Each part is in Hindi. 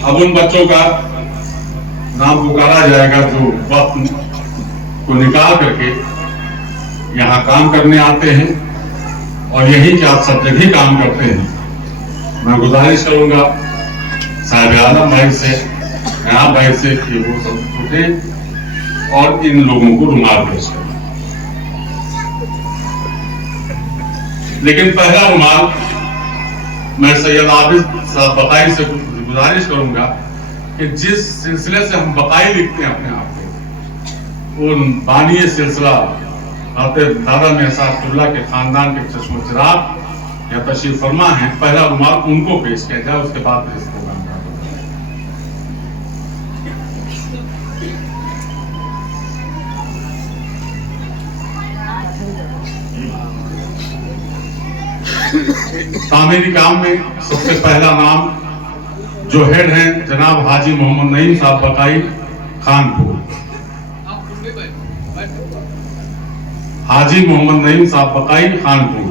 अब उन बच्चों का नाम पुकारा जाएगा जो वक्त को निकाल करके यहाँ काम करने आते हैं और यही कि आप सब जगह काम करते हैं। मैं गुजारिश करूंगा साहिब आलम भाई से, नयाब भाई से कि वो सब उठे और इन लोगों को रुमाल पेश करें। लेकिन पहला रुमाल मैं सैयद आबिद साहब बकाई से गुजारिश करूंगा कि जिस सिलसिले से हम बकाई लिखते हैं अपने आप को, वो बानी सिलसिला दादा मेहसाबुल्लाह के खानदान के चश्मो चिराग या तशरीफ फरमा है, पहला रुमाल उनको पेश किया जाए, उसके बाद फिर इसको तामीरी काम में सबसे पहला नाम जो हेड हैं जनाब हाजी मोहम्मद नईम साहब बकाई खानपुर। हाजी मोहम्मद नईम साहब बकाई खानपुर।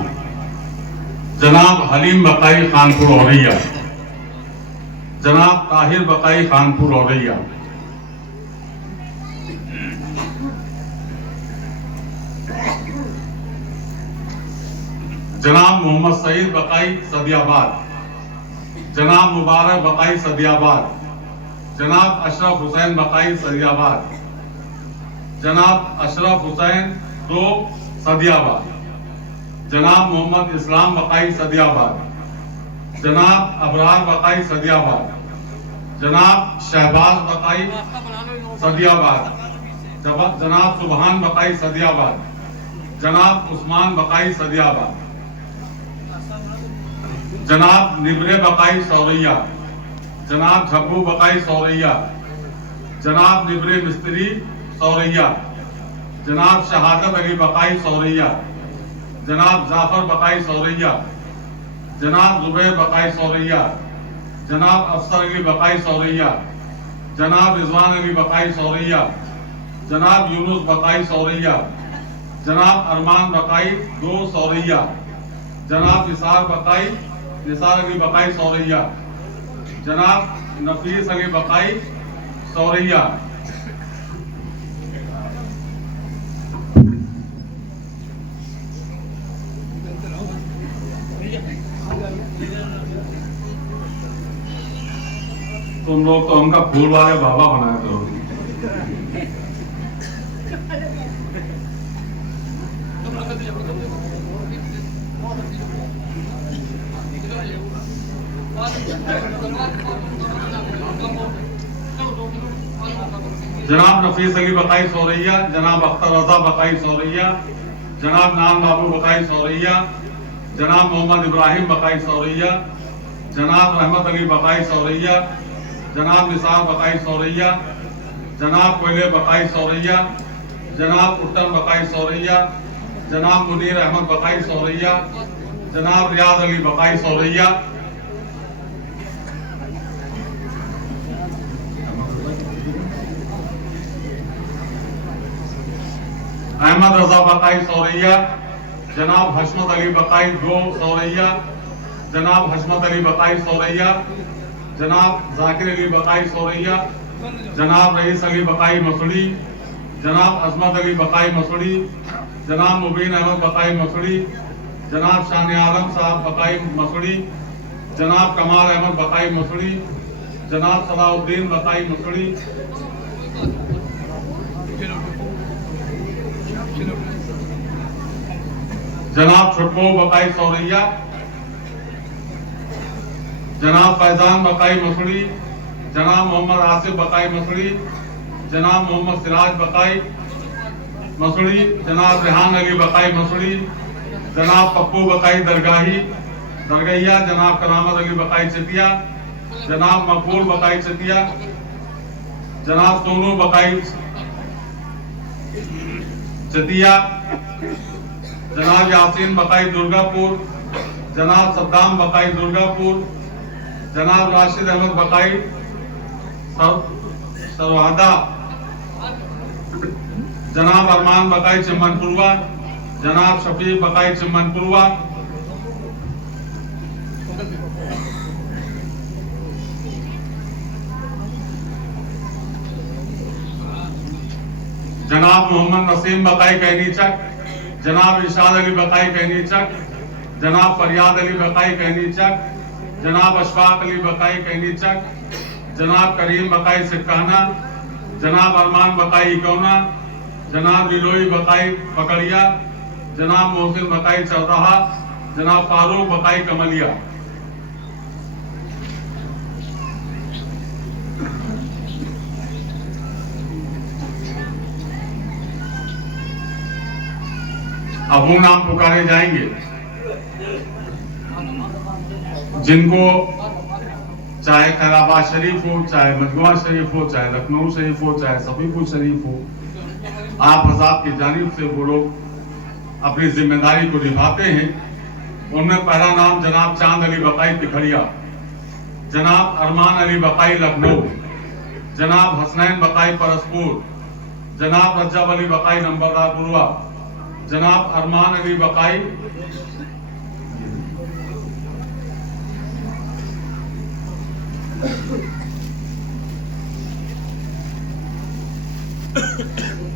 जनाब हलीम बकाई खानपुर औरैया। जनाब ताहिर बकाई खानपुर औरैया। जनाब मोहम्मद सईद बकाई सदियाबाद। जनाब मुबारक बकाई सदियाबाद। जनाब अशरफ हुसैन बकाई सदियाबाद। जनाब अशरफ हुसैन दो सदियाबाद। जनाब मोहम्मद इस्लाम बकाई सदियाबाद। जनाब अबरार बकाई सदियाबाद। जनाब शहबाज बकाई सदियाबाद। जनाब सुबहान बकाई सदियाबाद। जनाब उस्मान बकाई सदियाबाद। जनाब निबरे बकाई सौरैया। जनाब झब्बू बकाई सौरैया। जनाब निबरे मिस्त्री सौरैया। जनाब शहादत अली बकाई सौरैया। जनाब जाफर बकाई सौरैया। जनाब जुबैर बकाई सौरैया। जनाब अफसर अली बकाई सौरैया। जनाब रिजवान अली बकाई सौरैया। जनाब यूनुस बकाई सौरैया। जनाब अरमान बकाई दो सौरैया। जनाब निसार अली बकाई सौरैया। जनाब नफीस अली बकाई सौरैया। तुम लोग तो हमका फूल वाले बाबा बनाया करोगे। जनाब नफीस अली बकाई सौरैया। जनाब अख्तर रजा बकाई सौरैया। जनाब नान बाबू बकाई सौरैया। जनाब मोहम्मद इब्राहिम बकाई सौरैया। जनाब रहमत अली बकाई सौरैया। जनाब निसार बकाई सौरैया। जनाब कोयले बकाई सौरैया। जनाब उत्तम बकाई सौरैया। जनाब मुनीर अहमद बकाई सौरैया। जनाब रियाज अली बकाई सौरैया। अहमद रजा बकाई सौरैया। जनाब हशमत अली बकाई दो सौरैया। जनाब हशमत अली बकाई सौरैया। जनाब जाकिर अली बकाई सौरैया। जनाब रईस अली बकाई मसुड़ी। जनाब अजमत अली बकाई मसुड़ी। जनाब मुबीन अहमद बकाई मसुड़ी। जनाब शान आलम साहब बकाई मसुड़ी। जनाब कमाल अहमद बकाई मसुड़ी। जनाब सलाउद्दीन बकाई मसुड़ी। जनाब छुटबो बकाई सौरैया। जनाब फैजान बकाई मसुड़ी। जनाब मोहम्मद आसिफ बकाई मसुड़ी। जनाब मोहम्मद सिराज बकाई मसुड़ी। जनाब रेहान अली बकाई मसुड़ी। जनाब पप्पू बकाई दरगाहिया। जनाब करामत अली बकाई चतिया। जनाब मकबूल बकाई चतिया। जनाब सोनू बकाई चतिया। जनाब यासीन बकाई दुर्गापुर। जनाब सद्दाम बकाई दुर्गापुर। जनाब राशिद अहमद बकाई सरवादा। जनाब अरमान बकाई चिम्मनपुरवा। जनाब शफीक बकाई चिम्मनपुरवा। जनाब मोहम्मद नसीम बकाई कहनीचक, जनाब इरशाद अली बकाई कहनीचक, जनाब फरियाद अली बकाई कहनीचक, जनाब अशफाक अली बकाई कहनीचक, जनाब करीम बकाई सिक्काना, जनाब अरमान बकाई इकौना, जनाब लिलोई बकाई पकड़िया, जनाब मोहसिन बकाई चौराहा, जनाब फारूक बकाई कमलिया। अब वो नाम पुकारे जाएंगे जिनको चाहे खैराबाद शरीफ हो, चाहे मजमुआ शरीफ हो, चाहे लखनऊ शरीफ हो, चाहे सफीपुर शरीफ हो, आप हज़रात की जानिब से वो लोग अपनी जिम्मेदारी को निभाते हैं। उनमें पहला नाम जनाब चांद अली बकाई तिखड़िया, जनाब अरमान अली बकाई लखनऊ, जनाब हसनैन बकाई परसपुर, जनाब रज्जब अली बकाई नंबरदार बुरवा, जनाब अरमान अली बकाई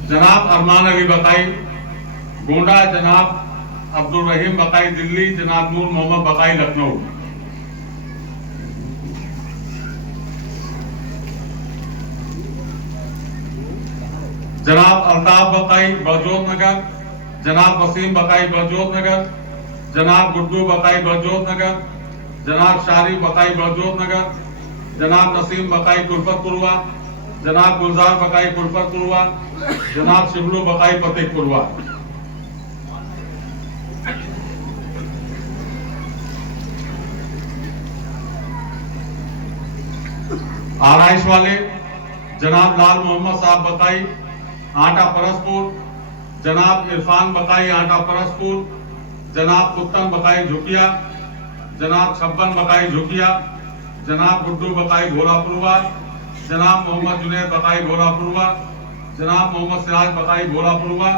जनाब अरमान अली बकाई गोंडा, जनाब अब्दुल रहीम बकाई दिल्ली, जनाब नूर मोहम्मद बकाई लखनऊ। जनाब अल्ताफ बकाई बरजोत नगर, जनाब वसीम बकाई बरजोत नगर, जनाब गुड्डू बकाई बरजोत नगर, जनाब शारिफ बकाई बरजोत नगर, जनाब नसीम बकाई कुलपतपुरवा, जनाब गुलजार बकाई कुलपतपुरवा, जनाब शिबलू बकाई फतेहपुरवा। आरआईश वाले जनाब लाल मोहम्मद साहब बकाई आटा परसपुर, जनाब इरफान बकाई आटा परसपुर, जनाब कुत्तन बकाई झुकिया, जनाब छब्बन बकाई झुकिया, जनाब गुड्डू बकाई भोलापुरवा, जनाब मोहम्मद जुनैद बकाई भोलापुरवा, जनाब मोहम्मद सिराज बकाई भोलापुरवा,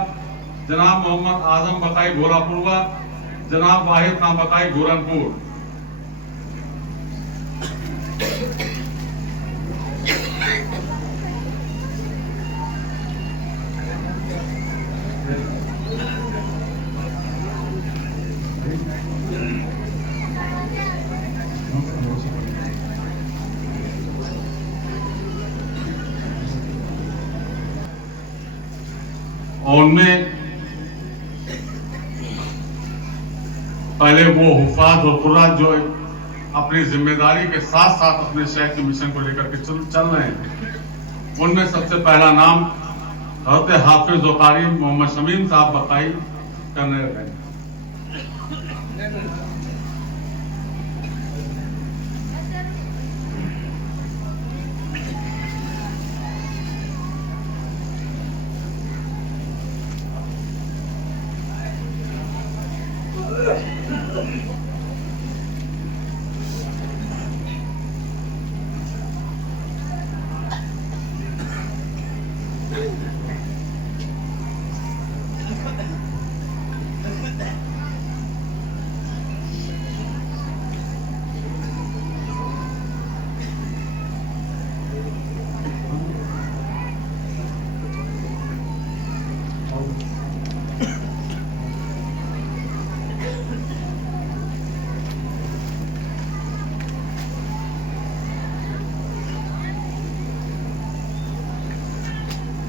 जनाब मोहम्मद आजम बकाई भोलापुरवा, जनाब वाहिद खान बकाई गोरखपुर। और उनमें पहले वो हुफाज और कुर्रात जो अपनी जिम्मेदारी के साथ साथ अपने शहर के मिशन को लेकर के चल रहे हैं, उनमें सबसे पहला नाम हज़रत हाफिज व कारी मोहम्मद शमीम साहब बकाई करने लगे।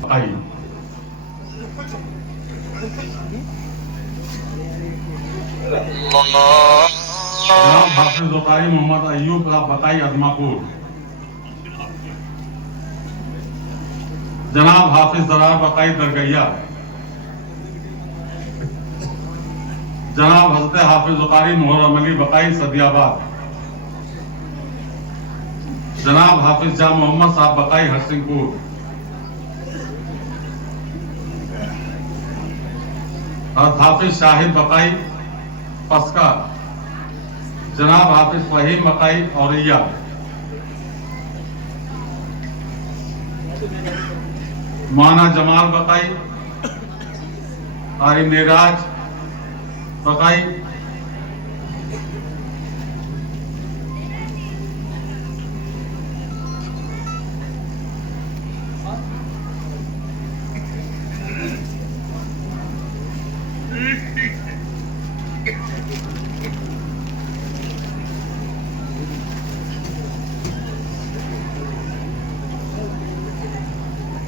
आई जनाब हाफिज ज़कारी मोहम्मद अय्यूब साहब बकाई अजमापुर, जनाब हाफिज दरार बकाई दरगैया, जनाब हज़रत हाफिज ज़कारी मुहर्रम अली बकाई सदियाबाद, जनाब हाफिज जा मोहम्मद साहब बकाई हरसिंहपुर, हाफिज शाहिद बकाई पस्का, जनाब हाफिज फहीम बकाई औरैया, माना जमाल बकाई कारी मेराज बकाई,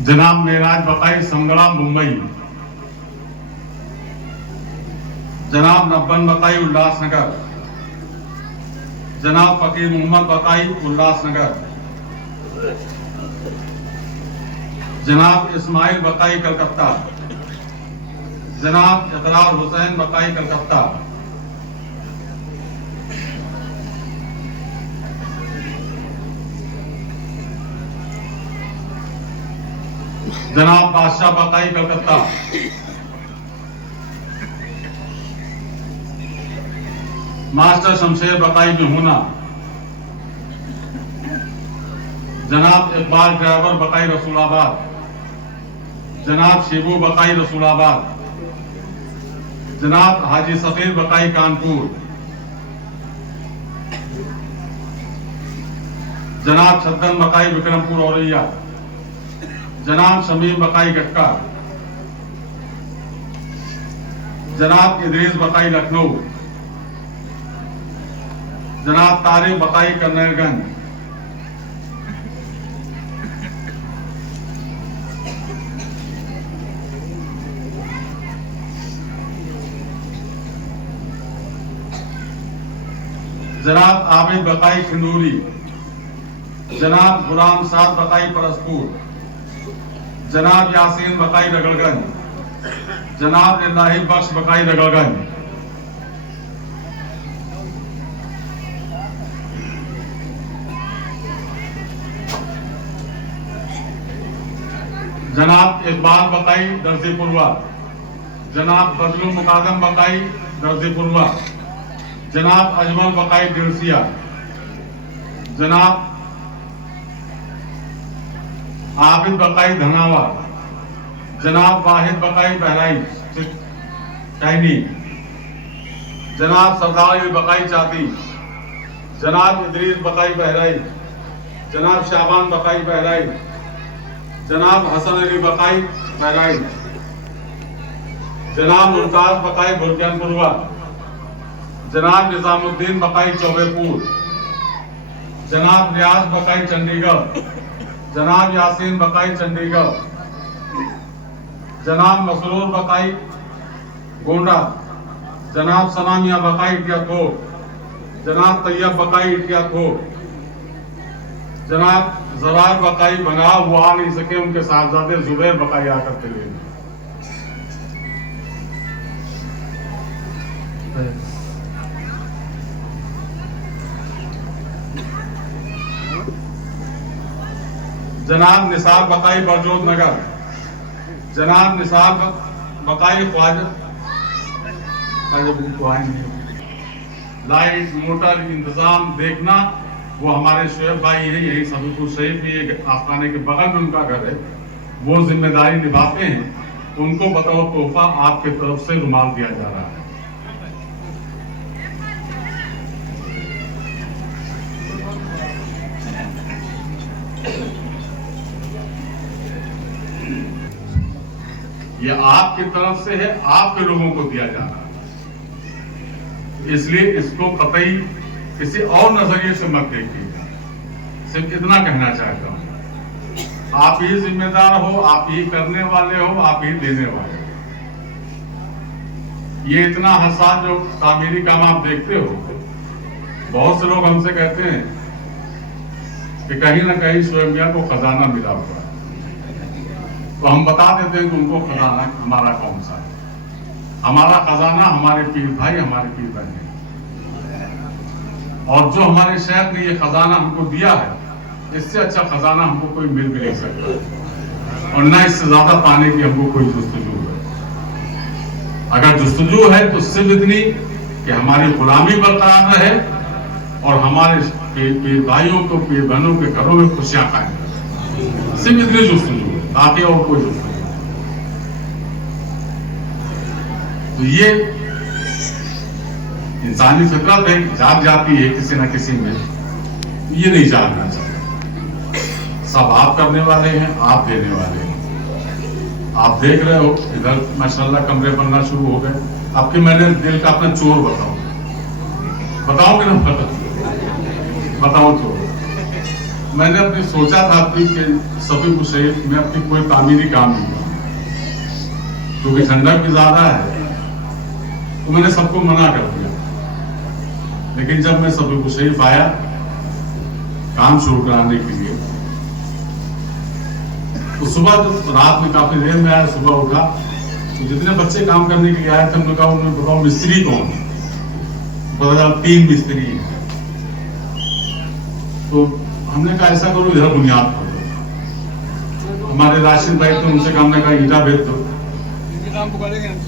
जनाब मेराज बकाई संगड़ा मुंबई, जनाब नब्बन बकाई उल्लासनगर, जनाब फकीर मोहम्मद बकाई उल्लासनगर, जनाब इस्माइल बकाई कलकत्ता, जनाब इकरार हुसैन बकाई कलकत्ता, जनाब बादशाह बकाई कलकत्ता, मास्टर शमशेर बकाई बिहुना, जनाब इकबाल ड्राइवर बकाई रसूलाबाद, जनाब शिबू बकाई रसूलाबाद, जनाब हाजी सफीर बकाई कानपुर, जनाब छद्दन बकाई विक्रमपुर औरैया, जनाब शमीम बकाई गटका, जनाब इदरीस बकाई लखनऊ, जनाब तारिक बकाई करनेलगंज, जनाब आबिद बकाई खिंदूरी, जनाब गुलाम साद बकाई परसपुर, जनाब यासीन बकाई रगड़गंज, जनाब इलाही बख्श बकाई रगड़गंज, जनाब इकबाल बकाई दर्जीपुरवा, जनाब बदलू मुकादम बकाई दर्जीपुरवा, जनाब अजमल बकाई दिलसिया, जनाब आबिद बकाई धनावा, जनाब वाहिद बकाई बहराइच चाइनी, जनाब सरदार अली बकाई चाती, जनाब इदरीस बकाई बहराइच, जनाब शाबान बकाई बहराइच, जनाब हसन अली बकाई बहराइच, जनाब मुमताज बकाई बुरकियानपुरवा, जनाब निजामुद्दीन बकाई चौबेपुर, जनाब रियाज बकाई चंडीगढ़, जनाब यासीन बकाई चंडीगढ़, जनाब मसरूर बकाई गोंडा, जनाब सनामिया बकाई इटियाथो, जनाब तैयब बकाई इटियाथो, जनाब जवार बकाई बना वो आ नहीं सके, उनके साहबजादे जुबैर बकाई आकर के लिए। जनाब निसार बकाई बरजोत नगर, जनाब निसार बकाई ख्वाजा, लाइट मोटर इंतजाम देखना वो हमारे शुएब भाई हैं, यही सबीपुर शरीफ भी एक आस्थाने के बगल में उनका घर है, वो जिम्मेदारी निभाते हैं। उनको बतौर तोहफा आपके तरफ से रुमाल दिया जा रहा है। यह आपकी तरफ से है, आपके लोगों को दिया जा रहा है, इसलिए इसको कतई किसी और नजरिए से मत देखिएगा। सिर्फ इतना कहना चाहता हूं, आप ही जिम्मेदार हो, आप ही करने वाले हो, आप ही देने वाले हो। ये इतना हसास जो तामीरी काम आप देखते हो, बहुत से लोग हमसे कहते हैं कि कहीं ना कहीं शुएब मियां को खजाना मिला हुआ है, तो हम बता देते हैं कि उनको खजाना हमारा कौन सा है। हमारा खजाना हमारे पीर भाई, हमारे पीर बहन, और जो हमारे शेख ने ये खजाना हमको दिया है, इससे अच्छा खजाना हमको कोई मिल भी नहीं सकता, और ना इससे ज्यादा पाने की हमको कोई जुस्तजू है। अगर जुस्तजू है तो सिर्फ इतनी कि हमारी गुलामी बरकरार रहे और हमारे पीर भाइयों को, पीर बहनों के घरों में खुशियां कायम, सिर्फ इतनी जुस्तजू है, बाकी और कोई जुस्तजू। तो ये इंसानी फितरत है, जाग जाती है किसी न किसी में, ये नहीं जागना चाहिए। सब आप करने वाले हैं, आप देने वाले हैं। आप देख रहे हो इधर माशाल्लाह कमरे बनना शुरू हो गए। आपके मैंने दिल का अपना चोर बताओ कि ना बताओ चोर मैंने अपनी सोचा था कि सभी को सही मैं अपनी कोई तामीरी काम नहीं किया, क्योंकि ठंडक भी ज्यादा है तो मैंने सबको मना कर दिया। लेकिन जब मैं सभी को सही पाया काम शुरू कराने के लिए, तो सुबह जब रात में काफी देर में आया, सुबह उठा तो जितने बच्चे काम करने के लिए आए थे हमने कहा उन्हें बताओ मिस्त्री कौन है। पता चला 3 मिस्त्री हैं। तो हमने कहा ऐसा करो इधर बुनियाद कर दो। हमारे राशिद भाई थे, उनसे हमने कहा ईटा भेज दो।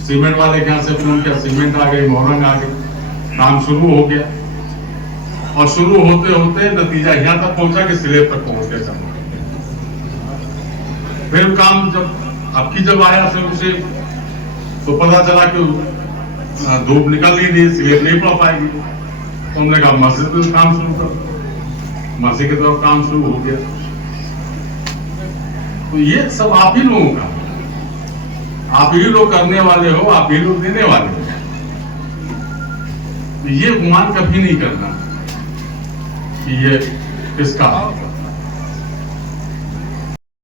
सीमेंट वाले के यहाँ से फोन किया, सीमेंट आ गई, मोरंग आ गई, काम शुरू हो गया। और शुरू होते होते नतीजा यहाँ तक पहुंचा कि स्लेब तक पहुंच गया। फिर काम जब आया फिर उसे तो पता चला कि धूप निकल ही नहीं, स्लेब नहीं पड़ पाएगी। तो हमने कहा मस्जिद में काम शुरू कर, मस्जिद की तरफ काम शुरू हो गया। तो ये सब आप ही लोगों का, आप ही लोग करने वाले हो, आप ही लोग देने वाले हो। ये गुमान कभी नहीं करना कि ये किसका